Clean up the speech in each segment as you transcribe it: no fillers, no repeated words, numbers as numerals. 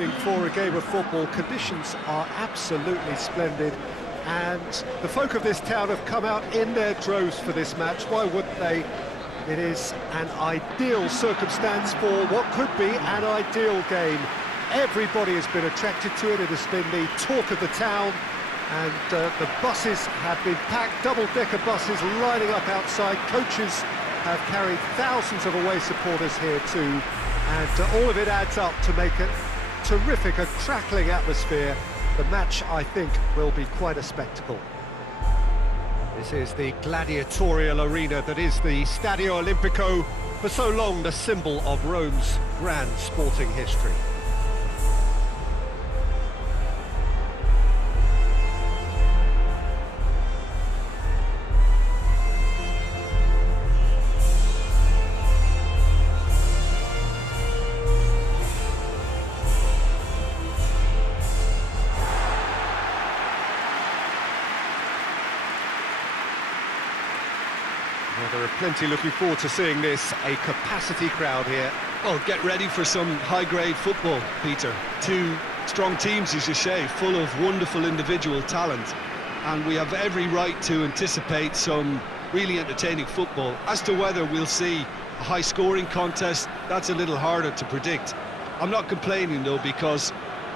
For a game of football, conditions are absolutely splendid, and the folk of this town have come out in their droves for this match. Why wouldn't they? It is an ideal circumstance for what could be an ideal game. Everybody has been attracted to it. It has been the talk of the town, and the buses have been packed, double-decker buses lining up outside. Coaches have carried thousands of away supporters here too, and all of it adds up to make it terrific, a crackling atmosphere. The match, I think, will be quite a spectacle. This is the gladiatorial arena that is the Stadio Olimpico, for so long the symbol of Rome's grand sporting history. Well, there are plenty looking forward to seeing this, a capacity crowd here. Well, get ready for some high-grade football, Peter. Two strong teams, as you say, full of wonderful individual talent. And we have every right to anticipate some really entertaining football. As to whether we'll see a high-scoring contest, that's a little harder to predict. I'm not complaining, though, because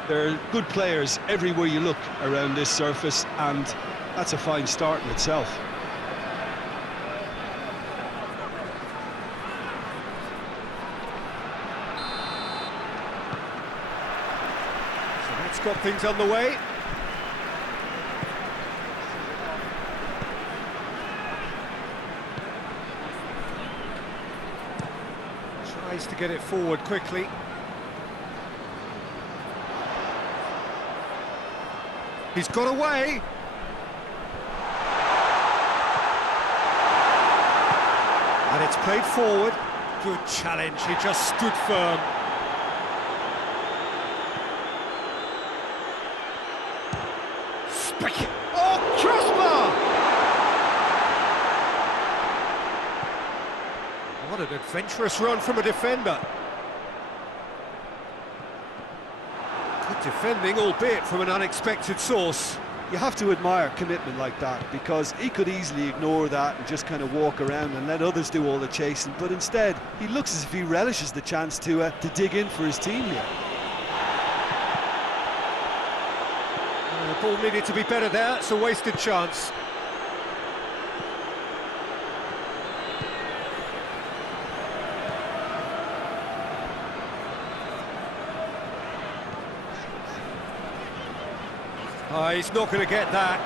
there are good players everywhere you look around this surface, and that's a fine start in itself. Got things underway. Tries to get it forward quickly. He's got away. And it's played forward. Good challenge, he just stood firm. Oh, crossbar! What an adventurous run from a defender. Good defending, albeit from an unexpected source. You have to admire commitment like that, because he could easily ignore that and just kind of walk around and let others do all the chasing, but instead he looks as if he relishes the chance to dig in for his team here. The ball needed to be better there, it's a wasted chance. Oh, he's not going to get that.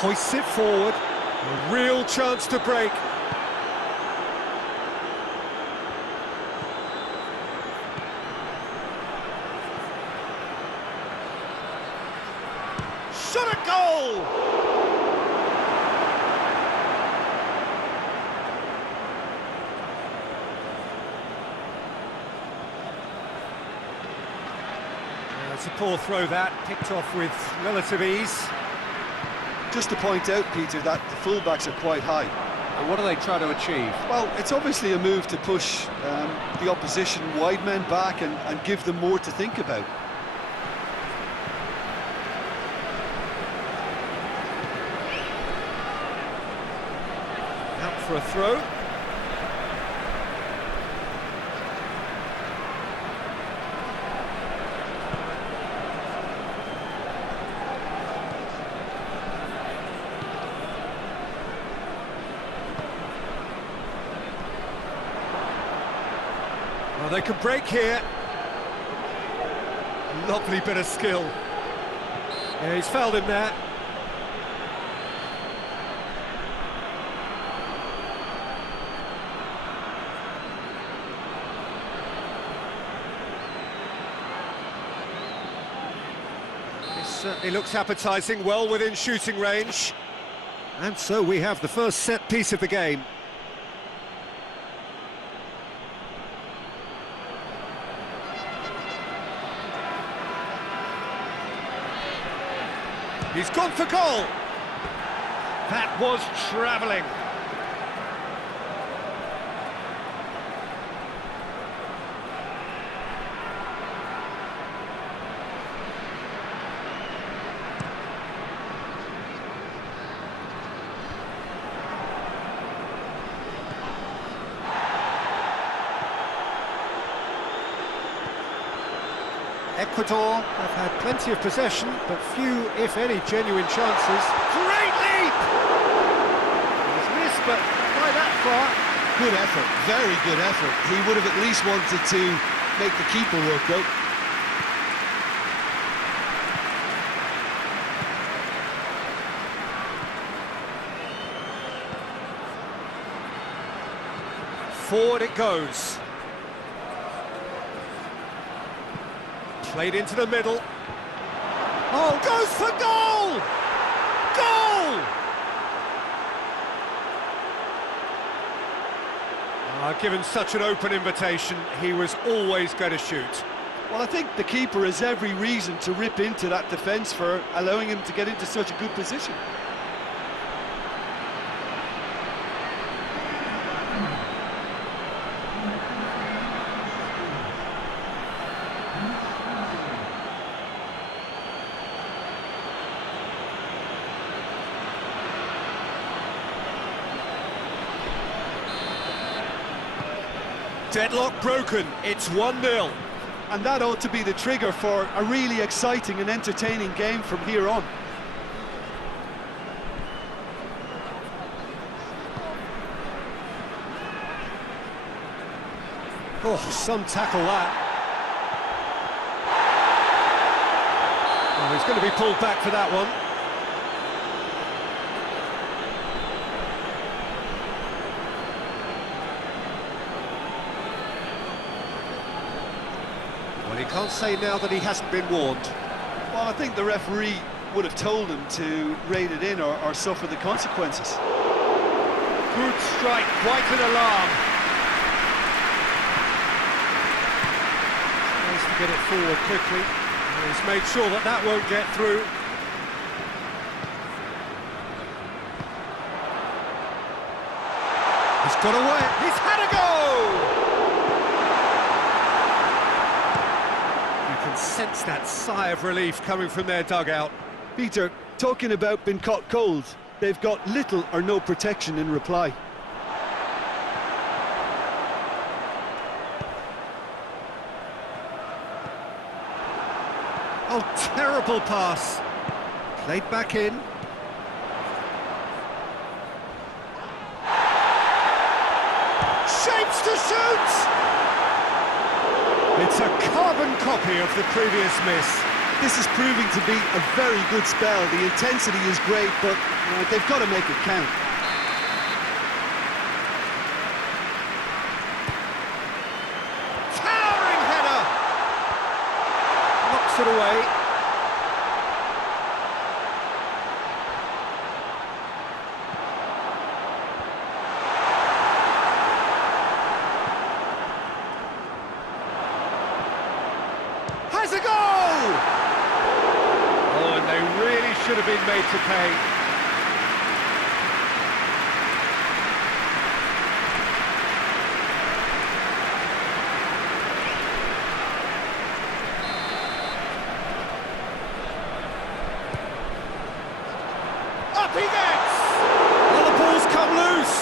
Hoists it forward, a real chance to break. Shot a goal! It's a poor throw that, picked off with relative ease. Just to point out, Peter, that the fullbacks are quite high. And what do they try to achieve? Well, it's obviously a move to push the opposition wide men back and give them more to think about. Out for a throw. Well, they can break here. Lovely bit of skill. Yeah, he's fouled him there. This certainly looks appetising, well within shooting range. And so we have the first set piece of the game. He's gone for goal. That was travelling. Ecuador have had plenty of possession, but few, if any, genuine chances. Great leap! It was missed, but not by that far. Good effort, very good effort. He would have at least wanted to make the keeper work though. Forward it goes. Played into the middle. Oh, goes for goal! Goal! Given such an open invitation, he was always going to shoot. Well, I think the keeper has every reason to rip into that defence for allowing him to get into such a good position. Deadlock broken, it's 1-0. And that ought to be the trigger for a really exciting and entertaining game from here on. Oh, some tackle that. Oh, he's going to be pulled back for that one. Well, he can't say now that he hasn't been warned. Well, I think the referee would have told him to rate it in or suffer the consequences. Good strike, quite an alarm. Tries to get it forward quickly. And he's made sure that that won't get through. He's got away. He's had a go! Sense that sigh of relief coming from their dugout. Peter, talking about being caught cold, they've got little or no protection in reply. Oh, terrible pass. Played back in. Shapes to shoot! It's a carbon copy of the previous miss. This is proving to be a very good spell. The intensity is great, but they've got to make it count. Towering header! Knocks it away. Has a goal! Oh, and they really should have been made to pay. Up he gets! Well, the ball's come loose.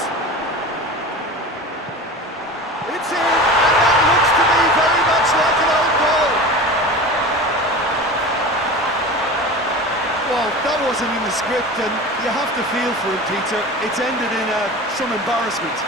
It's in, and that looks to be very much like an own goal. Well, that wasn't in the script, and you have to feel for him, Peter. It's ended in some embarrassment.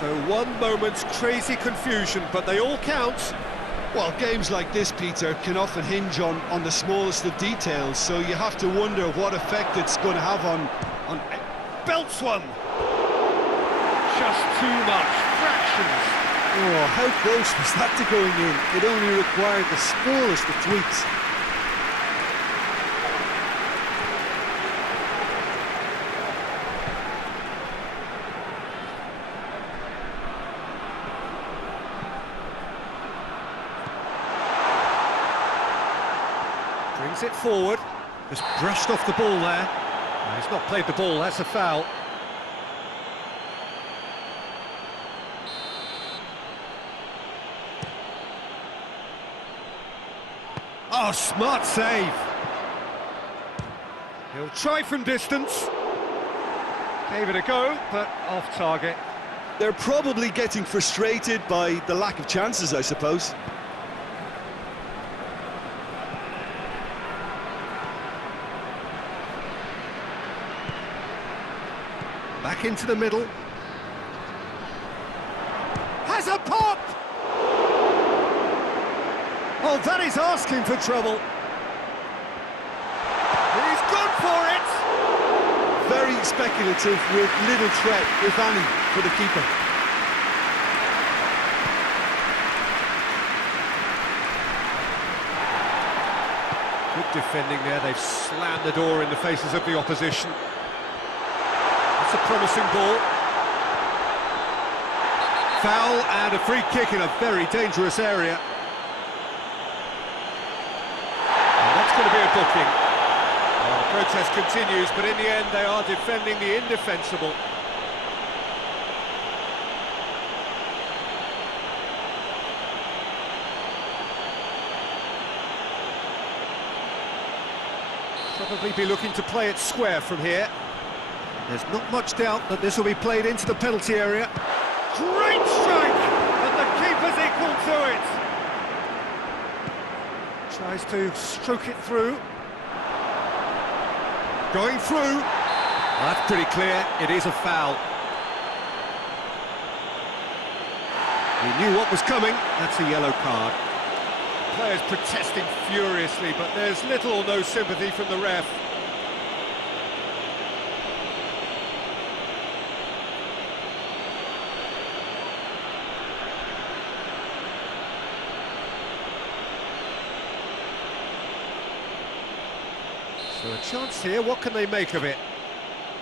So one moment's crazy confusion, but they all count. Well, games like this, Peter, can often hinge on the smallest of details, so you have to wonder what effect it's going to have on... Belts one! Just too much, fractions. Oh, how close was that to going in? It only required the smallest of tweaks. Plays it forward. Just brushed off the ball there. No, he's not played the ball, that's a foul. Oh, smart save. He'll try from distance. Gave it a go, but off target. They're probably getting frustrated by the lack of chances, I suppose. Back into the middle. Has a pop! Oh, that is asking for trouble. He's gone for it! Very speculative with little threat, if any, for the keeper. Good defending there, they've slammed the door in the faces of the opposition. It's a promising ball. Foul and a free kick in a very dangerous area. And that's going to be a booking. Well, the protest continues, but in the end they are defending the indefensible. Probably be looking to play it square from here. There's not much doubt that this will be played into the penalty area. Great strike! But the keeper's equal to it! Tries to stroke it through. Going through. Well, that's pretty clear. It is a foul. He knew what was coming. That's a yellow card. Players protesting furiously, but there's little or no sympathy from the ref. So a chance here, what can they make of it?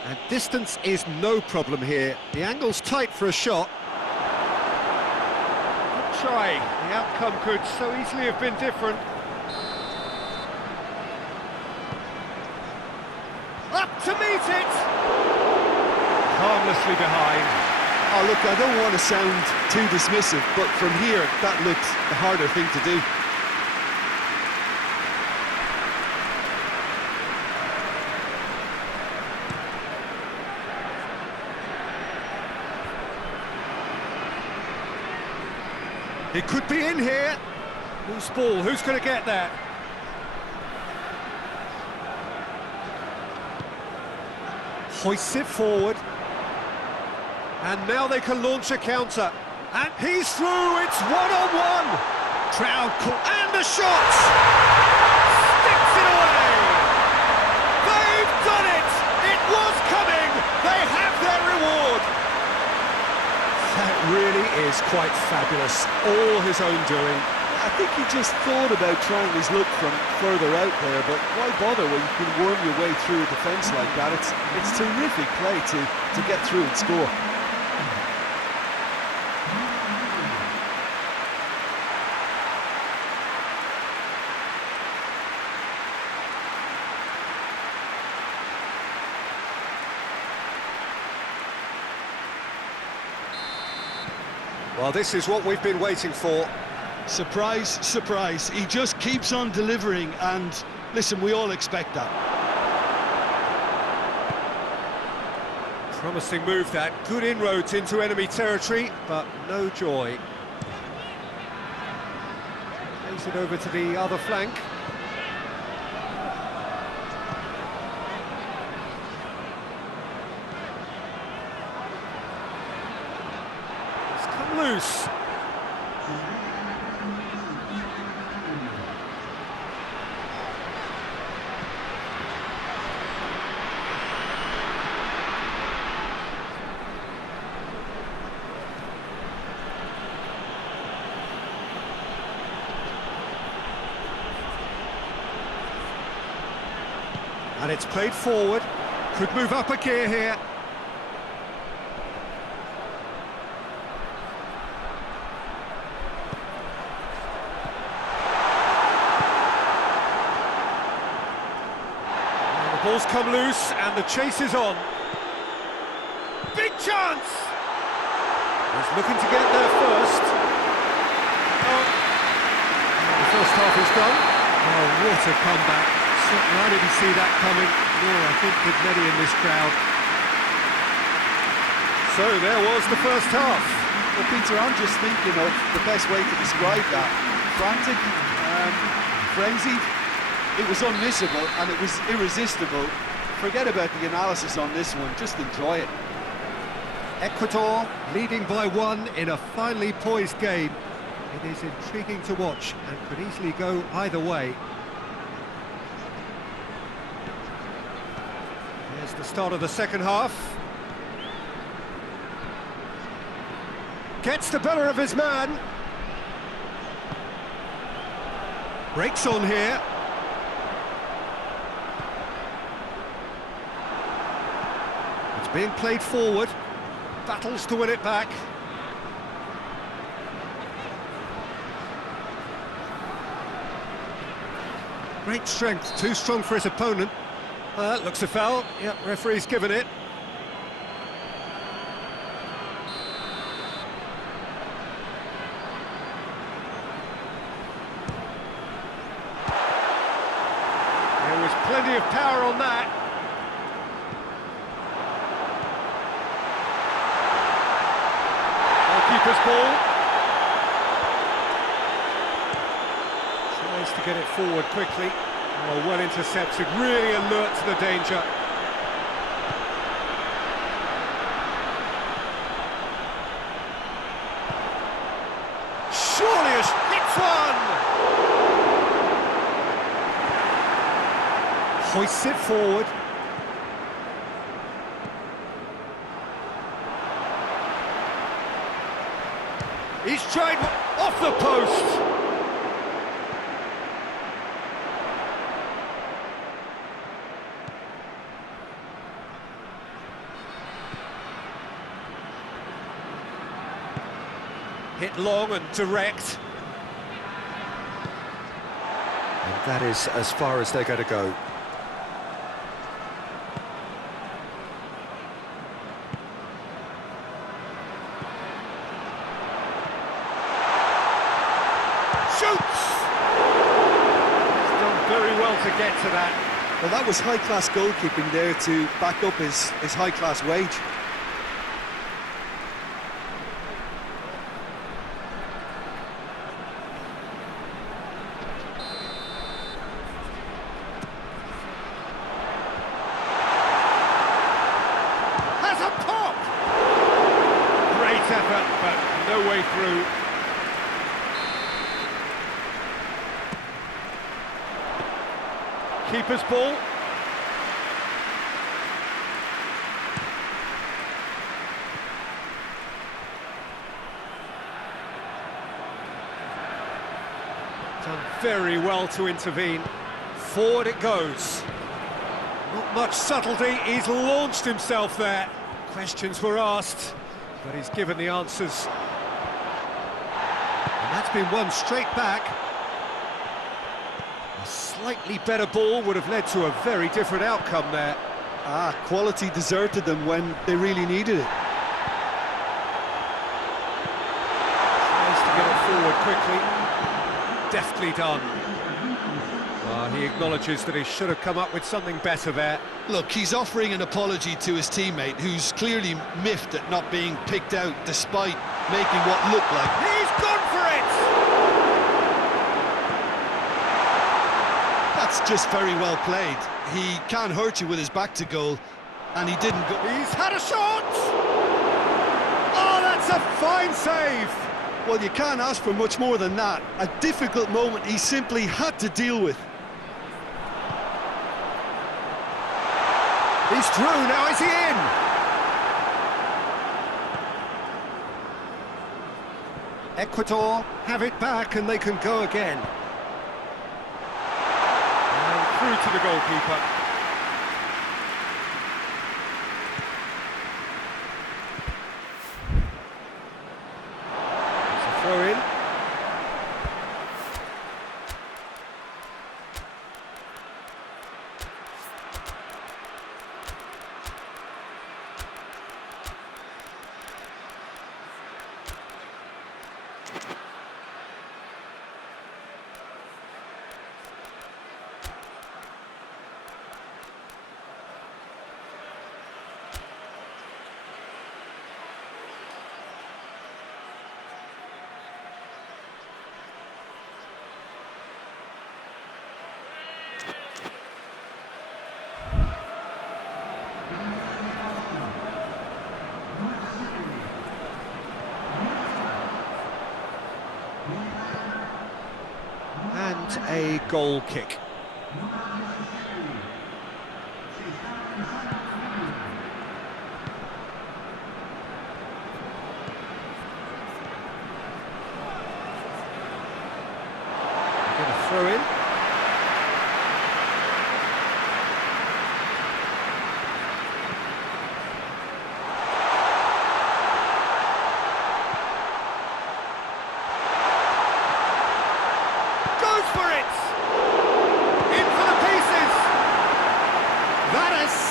And distance is no problem here. The angle's tight for a shot. Good try. The outcome could so easily have been different. Up to meet it! Harmlessly behind. Oh, look, I don't want to sound too dismissive, but from here, that looks the harder thing to do. It could be in here. Loose ball, who's going to get that? Hoists it forward. And now they can launch a counter. And he's through, it's one-on-one. Crowd call, and the shot! Sticks it away! They've done it! It was coming! They have their reward! That really is quite fabulous, all his own doing. I think he just thought about trying his luck from further out there, but why bother when you can worm your way through a defence like that? It's terrific play to get through and score. Well, this is what we've been waiting for. Surprise, surprise. He just keeps on delivering, and listen, we all expect that. Promising move that. Good inroads into enemy territory, but no joy. Plays it over to the other flank. Loose. And it's played forward. Could move up a gear here. ball's come loose and the chase is on. Big chance! He's looking to get there first. Oh. The first half is done. Oh, what a comeback. Certainly I didn't see that coming, nor I think did many in this crowd. So there was the first half. Well, Peter, I'm just thinking of the best way to describe that. Frantic, frenzied. It was unmissable and it was irresistible. Forget about the analysis on this one, just enjoy it. Ecuador leading by 1 in a finely poised game. It is intriguing to watch and could easily go either way. Here's the start of the second half. Gets the better of his man. Breaks on here. It's being played forward. Battles to win it back. Great strength, too strong for his opponent. Looks a foul. Yep, referee's given it. There was plenty of power on that. Keeper's ball. Tries to get it forward quickly. Oh, well intercepted, really alert to the danger. Surely hits one! Hoists it forward. He's tried off the post. Hit long and direct. And that is as far as they're going to go. Shoots! He's done very well to get to that. Well, that was high-class goalkeeping there to back up his high-class wage. Has a pop! Great effort, but no way through. Keeper's ball. Done very well to intervene. Forward it goes. Not much subtlety, he's launched himself there. Questions were asked, but he's given the answers. And that's been won straight back. A slightly better ball would have led to a very different outcome there. Quality deserted them when they really needed it. Tries to get it forward quickly. Deftly done. He acknowledges that he should have come up with something better there. Look, he's offering an apology to his teammate, who's clearly miffed at not being picked out despite making what looked like... He's gone for it! That's just very well played. He can't hurt you with his back to goal, and he didn't go... He's had a shot! Oh, that's a fine save! Well, you can't ask for much more than that. A difficult moment he simply had to deal with. He's through, now is he in? Ecuador have it back and they can go again. And through to the goalkeeper. It's a throw in. and a goal kick. Get a throw in.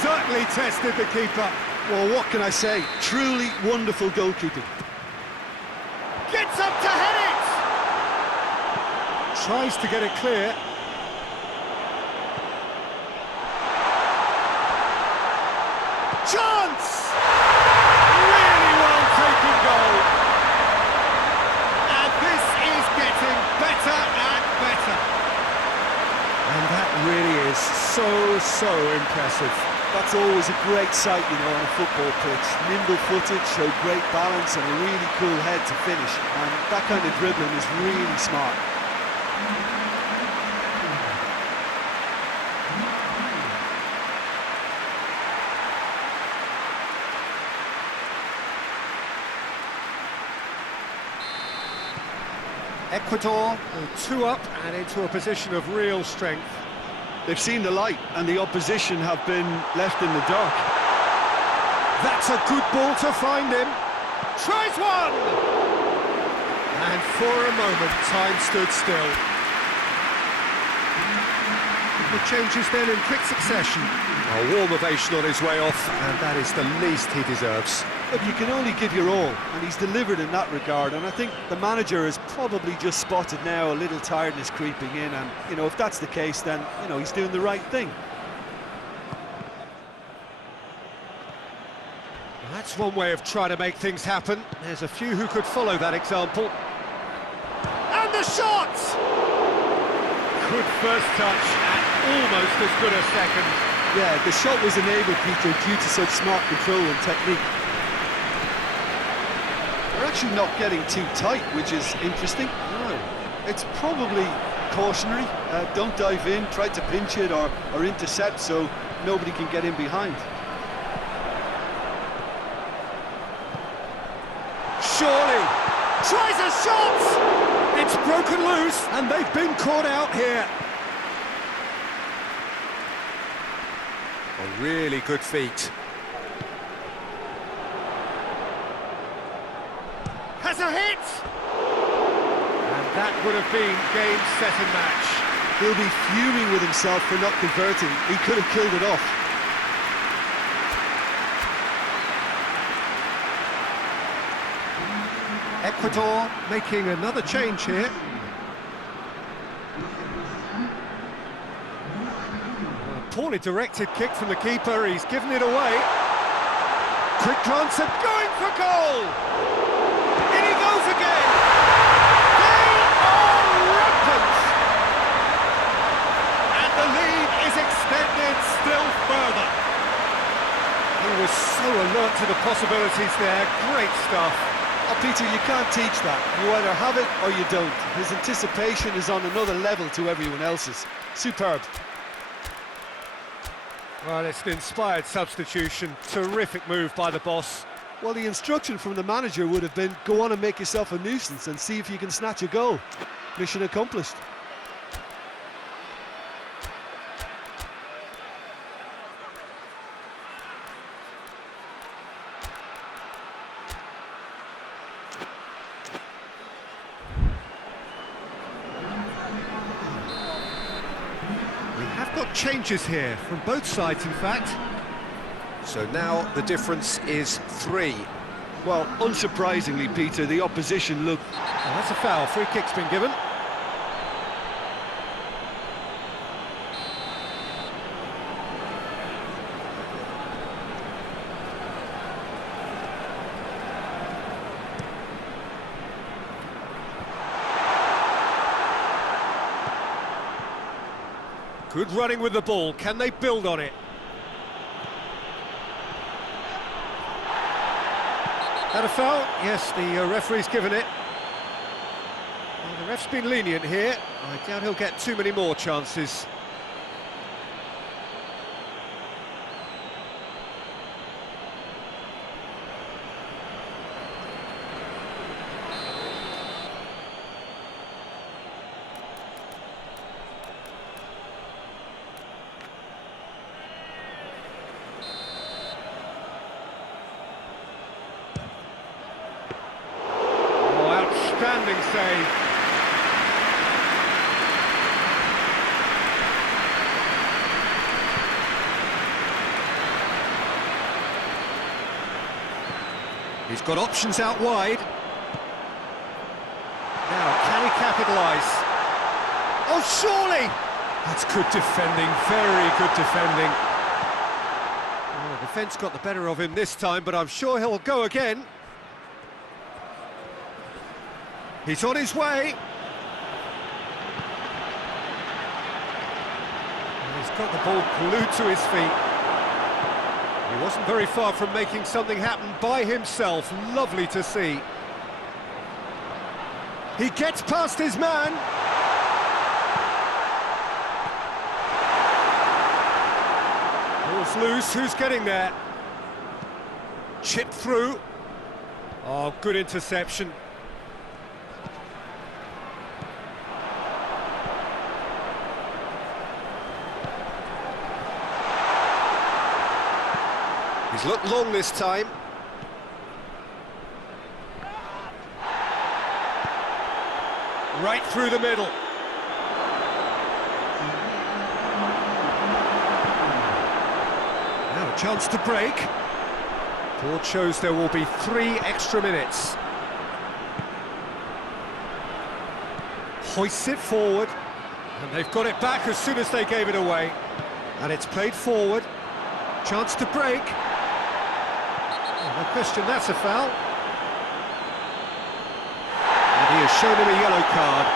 Certainly tested the keeper. Well, what can I say? Truly wonderful goalkeeping. Gets up to head it! Tries to get it clear. Chance! Really well taken goal. And this is getting better and better. And that really is so impressive. That's always a great sight, you know, on a football pitch. Nimble-footed, showed great balance and a really cool head to finish. And that kind of dribbling is really smart. Ecuador 2 up and into a position of real strength. They've seen the light and the opposition have been left in the dark. That's a good ball to find him. Tries one! And for a moment, time stood still. The changes then in quick succession. A warm ovation on his way off, and that is the least he deserves. Look, you can only give your all, and he's delivered in that regard, and I think the manager has probably just spotted now a little tiredness creeping in, and, you know, if that's the case, then, you know, he's doing the right thing. Well, that's one way of trying to make things happen. There's a few who could follow that example. And the shot! Good first touch, and almost as good a second. Yeah, the shot was enabled, Peter, due to such smart control and technique. They're actually not getting too tight, which is interesting. No. It's probably cautionary. Don't dive in, try to pinch it or intercept so nobody can get in behind. Surely! Tries a shot! It's broken loose, and they've been caught out here. A really good feat. Has a hit! And that would have been game, set and match. He'll be fuming with himself for not converting. He could have killed it off. Ecuador making another change here. A poorly directed kick from the keeper, he's given it away. Quick glance and going for goal! In he goes again! They are rampant! And the lead is extended still further. He was so alert to the possibilities there, great stuff. Oh, Peter, you can't teach that. You either have it or you don't. His anticipation is on another level to everyone else's. Superb. Well, it's an inspired substitution. Terrific move by the boss. Well, the instruction from the manager would have been, go on and make yourself a nuisance and see if you can snatch a goal. Mission accomplished. Got changes here from both sides, in fact. So now the difference is 3. Well, unsurprisingly, Peter, the opposition look... Well, that's a foul. Free kick's been given. Good running with the ball. Can they build on it? That a foul? Yes, the referee's given it. Well, the ref's been lenient here. I doubt he'll get too many more chances. Oh, outstanding save. He's got options out wide. Now, can he capitalise? Oh, surely! That's good defending, very good defending. Well, the defence got the better of him this time, but I'm sure he'll go again. He's on his way. And he's got the ball glued to his feet. He wasn't very far from making something happen by himself. Lovely to see. He gets past his man. Ball's loose, who's getting there? Chipped through. Oh, good interception. He's looked long this time. Right through the middle. Now a chance to break. Board shows there will be 3 extra minutes. Hoists it forward. And they've got it back as soon as they gave it away. And it's played forward. Chance to break. No question, that's a foul. And he has shown him a yellow card.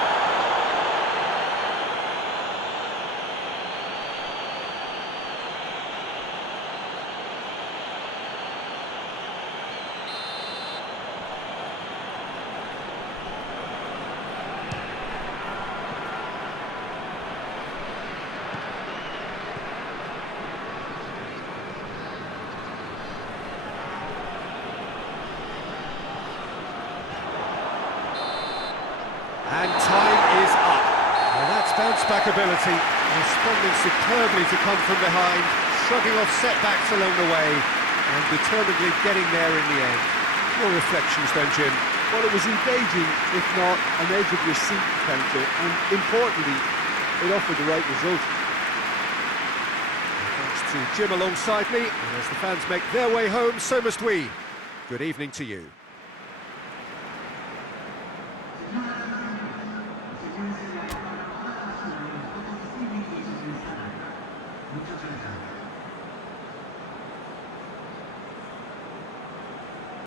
And time is up. Well, that's bounce-back ability, responding superbly to come from behind, shrugging off setbacks along the way, and determinedly getting there in the end. Your reflections then, Jim? Well, it was engaging, if not an edge-of-your-seat counter, and importantly, it offered the right result. Thanks to Jim alongside me, and as the fans make their way home, so must we. Good evening to you.